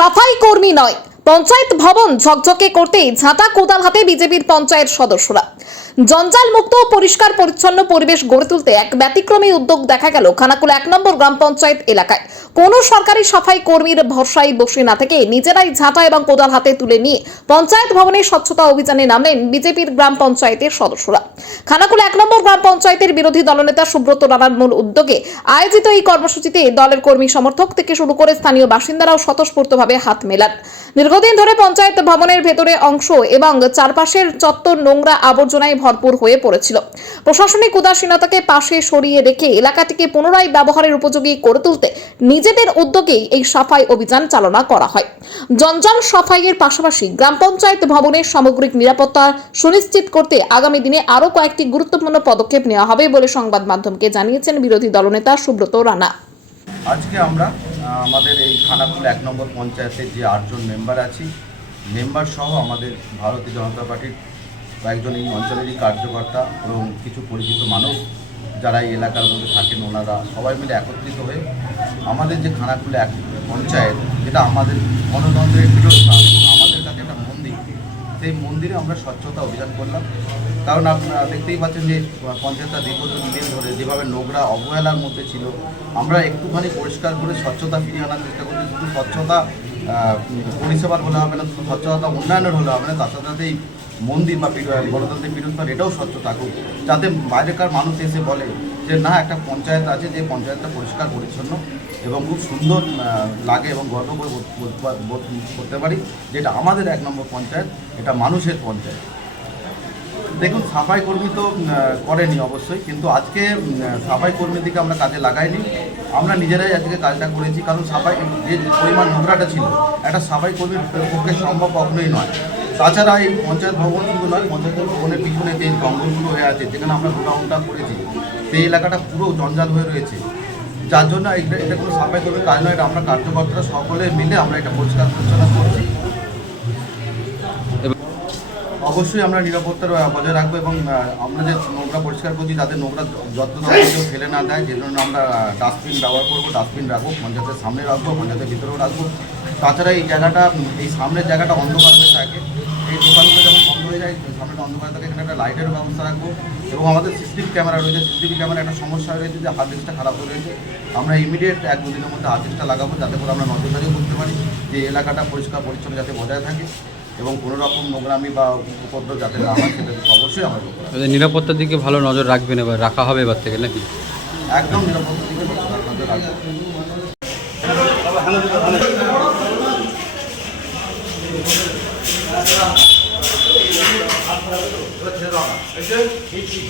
সাফাই কর্মী নয়, পঞ্চায়েত ভবন ঝকঝকে করতে ঝাঁটা কোদাল হাতে বিজেপির পঞ্চায়েত সদস্যরা। জঞ্জাল মুক্ত ও পরিষ্কার পরিচ্ছন্ন পরিবেশ গড়ে তুলতে এক ব্যতিক্রমী উদ্যোগ দেখা গেল খানাকুলা 1 নম্বর গ্রাম পঞ্চায়েত এলাকায়। কোনো সরকারি সাফাই কর্মীর ভরসায় বসে না থেকে নিজেরাই ঝাঁটা এবং কোদাল হাতে তুলে নিয়ে পঞ্চায়েত ভবনে স্বচ্ছতা অভিযানে নামলেন বিজেপির গ্রাম পঞ্চায়েতের সদস্যরা। খানাকুলা 1 নম্বর গ্রাম পঞ্চায়েতের বিরোধী দলনেতা সুব্রত রানার মূল উদ্যোগে আয়োজিত এই কর্মসূচিতে দলের কর্মী সমর্থক থেকে শুরু করে স্থানীয় বাসিন্দারাও স্বতঃস্ফূর্তভাবে হাত মেলান। দীর্ঘদিন ধরে পঞ্চায়েত ভবনের ভেতরে অংশ এবং চারপাশের চত্বর নোংরা আবর্জনায় ভরপুর হয়ে পড়েছিল। প্রশাসনিক উদাসীনতাকে পাশে সরিয়ে রেখে এলাকাটিকে পুনরায় ব্যবহারের উপযোগী করে তুলতে নিজেদের উদ্যোগেই এই সাফাই অভিযান চালনা করা হয়। জঞ্জাল সাফাইয়ের পাশাপাশি গ্রাম পঞ্চায়েত ভবনের সামগ্রিক নিরাপত্তা সুনিশ্চিত করতে আগামী দিনে আরও কয়েকটি গুরুত্বপূর্ণ পদক্ষেপ নেওয়া হবে বলে সংবাদ মাধ্যমকে জানিয়েছেন বিরোধী দলনেতা সুব্রত রানা। আজকে আমরা আমাদের এই খানাকুলা 1 নম্বর পঞ্চায়েতের যে 8 জন মেম্বার আছি, মেম্বার সহ আমাদের ভারতীয় জনতা পার্টির কয়েকজন এই অঞ্চলেরই কার্যকর্তা এবং কিছু পরিচিত মানুষ যারা এই এলাকার মধ্যে থাকেন, ওনারা সবাই মিলে একত্রিত হয়ে আমাদের যে খানাকুলা 1 পঞ্চায়েত, যেটা আমাদের গণতন্ত্রের পীঠস্থান এবং আমাদের কাছে একটা মন্দির, সেই মন্দিরে আমরা স্বচ্ছতা অভিযান করলাম। কারণ আপনারা দেখতেই পাচ্ছেন যে পঞ্চায়েতটা দীর্ঘদিন ধরে যেভাবে নোংরা অবহেলার মধ্যে ছিল, আমরা একটুখানি পরিষ্কার করে স্বচ্ছতা ফিরিয়ে আনার চেষ্টা করছি। শুধু স্বচ্ছতা পরিষেবার হলে হবে না, শুধু স্বচ্ছতা উন্নয়নের হলে হবে না, তার সাথে সাথে এই মন্দির বা গণতন্ত্রের পীঠস্থান এটাও স্বচ্ছ থাকুক, যাতে বাইরেকার মানুষ এসে বলে যে না, একটা পঞ্চায়েত আছে, যে পঞ্চায়েতটা পরিষ্কার পরিচ্ছন্ন এবং খুব সুন্দর লাগে এবং গর্ব করে বোধ করতে পারি যেটা আমাদের 1 নম্বর পঞ্চায়েত, এটা মানুষের পঞ্চায়েত। দেখুন, সাফাই কর্মী তো করেনি অবশ্যই, কিন্তু আজকে সাফাই কর্মীদেরকে আমরা কাজে লাগাইনি, আমরা নিজেরাই আজকে কাজটা করেছি। কারণ সাফাই যে পরিমাণ নোংরাটা ছিল, একটা সাফাই কর্মীর পক্ষে সম্ভব কখনোই নয়। তাছাড়া এই পঞ্চায়েত ভবন শুধু নয়, পঞ্চায়েত ভবনের পিছনে যে জঙ্গলগুলো হয়ে আছে, যেখানে আমরা গোডাউনটা করেছি, সেই এলাকাটা পুরো জঞ্জাল হয়ে রয়েছে, যার জন্য এটা কোনো সাফাই কর্মীর কাজ নয়। এটা আমরা কার্যকর্তারা সকলে মিলে আমরা এটা পরিষ্কার পরিচ্ছন্ন করছি। অবশ্যই আমরা নিরাপত্তা বজায় রাখবো এবং আমরা যে নোংরা পরিষ্কার করছি, যাতে নোংরা যত্ন কেউ ফেলে না দেয়, যে জন্য আমরা ডাস্টবিন ব্যবহার করবো, ডাস্টবিন রাখবো, পঞ্চায়েতের সামনে রাখবো, পঞ্চায়েতের ভিতরেও রাখবো। তাছাড়া এই জায়গাটা, এই সামনের জায়গাটা অন্ধকার হয়ে থাকে, এই দোকানগুলো যখন বন্ধ হয়ে যায়, সামনেটা অন্ধকার থাকে, এখানে একটা লাইটের ব্যবস্থা রাখবো এবং আমাদের সিসিটিভি ক্যামেরা রয়েছে। সিসিটিভি ক্যামেরা একটা সমস্যা রয়েছে যে হার্ড ডিস্কটা খারাপ হয়ে রয়েছে, আমরা ইমিডিয়েট 1-2 দিনের মধ্যে হার্ড ডিস্কটা লাগাবো, যাতে করে আমরা নজরদারিও করতে পারি যে এলাকাটা পরিষ্কার পরিচ্ছন্ন যাতে বজায় থাকে এবং কোনো রকম নোংরামি বা উপদ্রব যাতে না হয়, সেটা অবশ্যই আমরা করবো। নিরাপত্তার দিকে ভালো নজর রাখবেন, এবার রাখা হবে এবার থেকে নাকি? একদম নিরাপত্তার দিকে নজর রাখবো।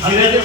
ধীরে ধীরে